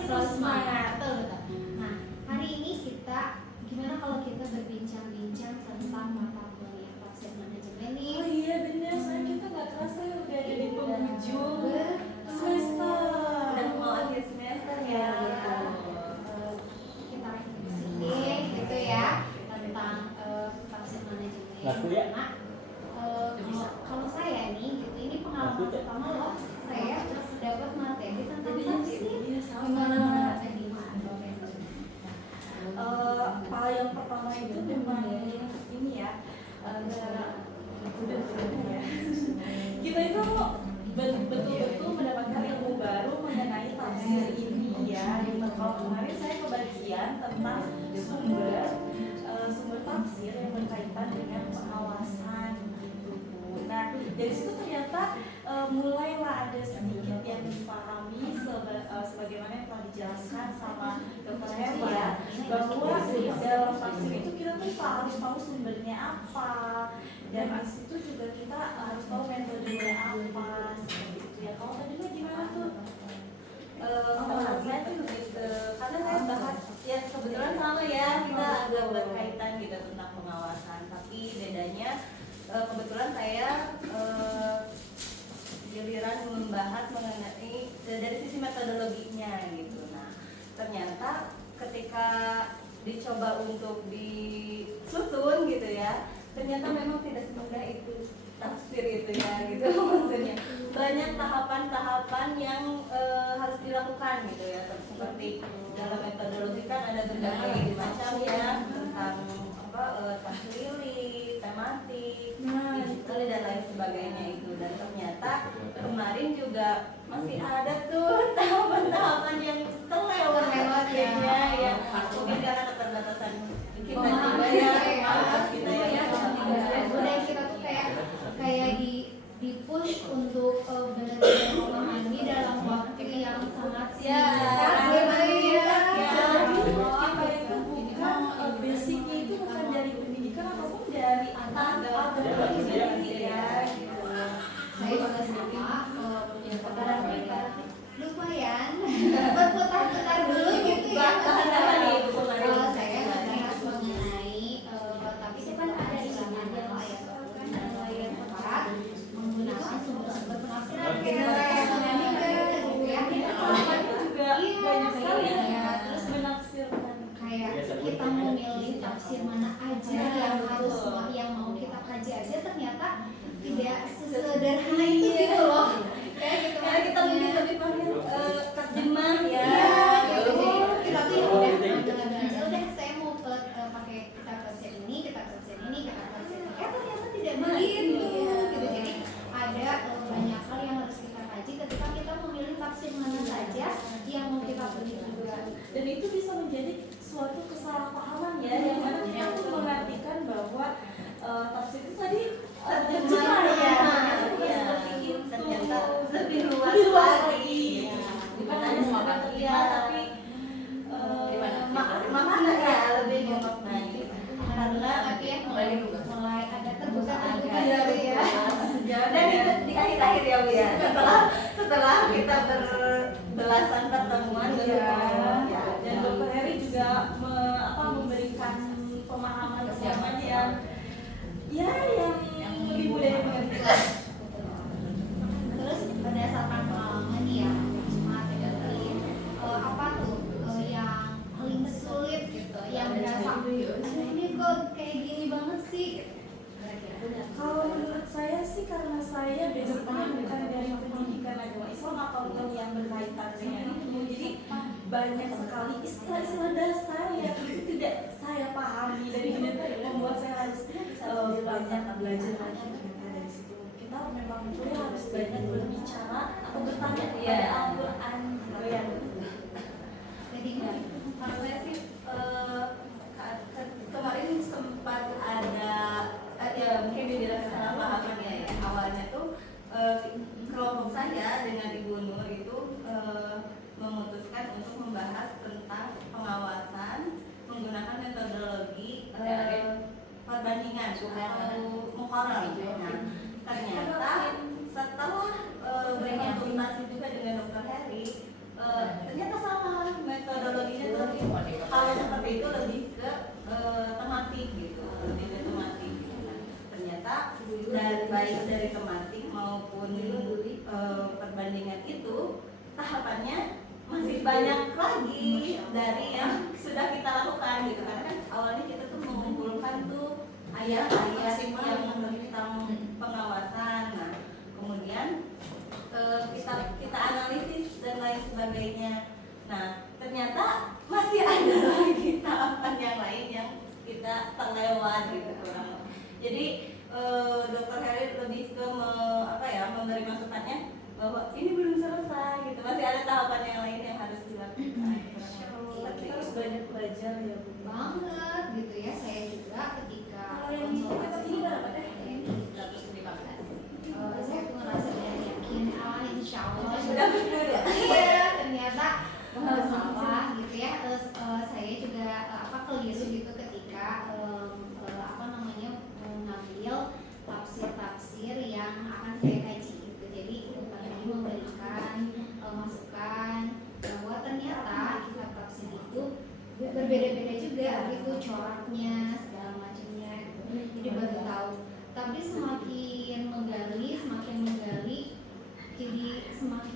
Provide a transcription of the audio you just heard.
selalu semangat. Nah, hari ini kita gimana kalau kita berbincang-bincang tentang mata kuliah tafsir manajemen nih? Oh iya benar, soalnya kita nggak kerasa ya udah ada di penghujung semester. Dan mau akhir semester ya. Kita revisi gitu ya tentang tafsir manajemen. Karena kalau saya nih gitu, ini pengalaman pertama loh saya dapat materi tentang tafsir. Gimana tadi? Hal yang pertama itu memang ini ya, kita itu betul-betul mendapatkan ilmu baru mengenai tafsir ini ya. Kalau kemarin saya kebagian tentang sumber tafsir yang berkaitan dengan pengawasan gitu. Nah dari situ ternyata mulailah ada sedikit yang dipahami sebagaimana yang telah dijelaskan sama Dr. Heri ya, bahwa dalam tafsir itu kita tuh harus tahu sumbernya apa, dan di situ juga kita harus tahu metodenya apa seperti itu ya. Kalau tadi gimana tuh? Kalau saya sih karena saya bahas ya kebetulan sama ya, kita agak berkaitan gitu tentang pengawasan, tapi bedanya kebetulan saya giliran membahas mengenai dari sisi metodologinya gitu. Nah ternyata ketika dicoba untuk disusun gitu ya, ternyata memang tidak semudah itu tafsir itu ya gitu. Maksudnya banyak tahapan-tahapan yang harus dilakukan gitu ya, seperti dalam metodologi kan ada berbagai macam ya, tentang tahlili, tematik, digital dan lain sebagainya itu. Dan ternyata kemarin juga masih ada tuh tahapan-tahapan yang terlewat ya. Mungkin karena keterbatasan kita juga ya, kita ya. Budaya kita tuh kayak di push untuk benar-benar memahami dalam waktu yang sangat singkat. Basicnya itu bukan dari pendidikan ataupun dari anak sendiri ya. Saya juga sama punya pengalaman mereka lumayan berputar-putar dulu gitu ya. Kalau saya membahas mengenai tapi itu kan ada di sana aja layar kan layar tempat menggunakan sumber-sumber penafsiran terus menafsirkan kayak kita memilih tafsir mana aja yang mau kita kaji aja, ternyata tidak sesederhana itu gitu loh. Karena kita mungkin lebih paham terjemah ya. Jadi kita tuh udah saya mau pakai kitab tafsir ini, kitab tafsir ini, kitab tafsir ini. Ternyata tidak begitu gitu. Jadi ada banyak hal yang harus kita kaji ketika kita memilih tafsir mana saja yang mau kita pilih juga. Dan itu bisa menjadi suatu kesalahpahaman ya, yang mana kita tuh mengartikan bahwa tafsir itu tadi terjemah ya, seperti itu. Ternyata lebih luas lagi. Bukan hanya sekedar tapi makna ya, lebih memaknai. Karena mulai ada terbuka-terbuka ya. Dan itu di akhir-akhir ya Bu ya. Setelah kita berbelasan pertemuan ya. Dan Dr. Heri juga memberikan pemahaman yang lebih mudah dimengerti. Terus berdasarkan pengalaman ya, apa tuh yang paling sulit gitu, yang berasa ini kok kayak gini banget sih? Kalau menurut saya sih, karena saya basicnya bukan dari pendidikan agama Islam ataupun yang berkaitan dengan itu, jadi banyak sekali istilah-istilah dasar yang itu tidak saya pahami, dan itu membuat saya harus banyak belajar lagi dari situ. Kita memang harus banyak berbicara atau bertanya kepada Al-Quran gitu ya. Jadi kalau saya sih kemarin sempat ada ya mungkin dibilang kesalahpahaman ya. Awalnya tuh kelompok saya dengan Ibu Nur itu memutuskan untuk membahas tentang pengawasan menggunakan metodologi perbandingan atau muqarrarah. Nah, ternyata setelah berkonsultasi juga dengan Dr. Heri, hal seperti itu lebih ke tematik gitu, lebih ke tematik gitu. Nah, ternyata baik dari tematik maupun perbandingan itu tahapannya masih banyak lagi dari yang sudah kita lakukan gitu, karena kan awalnya kita tuh mengumpulkan tuh ayat-ayat yang tentang pengawasan. Nah, kemudian kita analisis dan lain sebagainya. Nah, ternyata masih ada lagi tahapan yang lain yang kita terlewat gitu kurang. Jadi Dr. Heri lebih ke memberi masukannya bahwa ini belum selesai gitu, masih ada tahapan yang lain yang harus dilakukan. Kita harus banyak belajar ya Bu. Banget gitu ya, saya juga ketika Kalau yang konsultasi ini sama berapa deh? ini 115. Saya tuh ngerasa dan yakin insya Allah Sudah betul ya. iya ternyata salah gitu ya. Saya juga keliru gitu ketika mengambil tafsir-tafsir yang akan saya kaji gitu. Jadi tadi memberikan masukan bahwa ternyata kitab tafsir itu berbeda-beda juga gitu coraknya segala macamnya gitu. Jadi baru tahu. Tapi semakin menggali, jadi semakin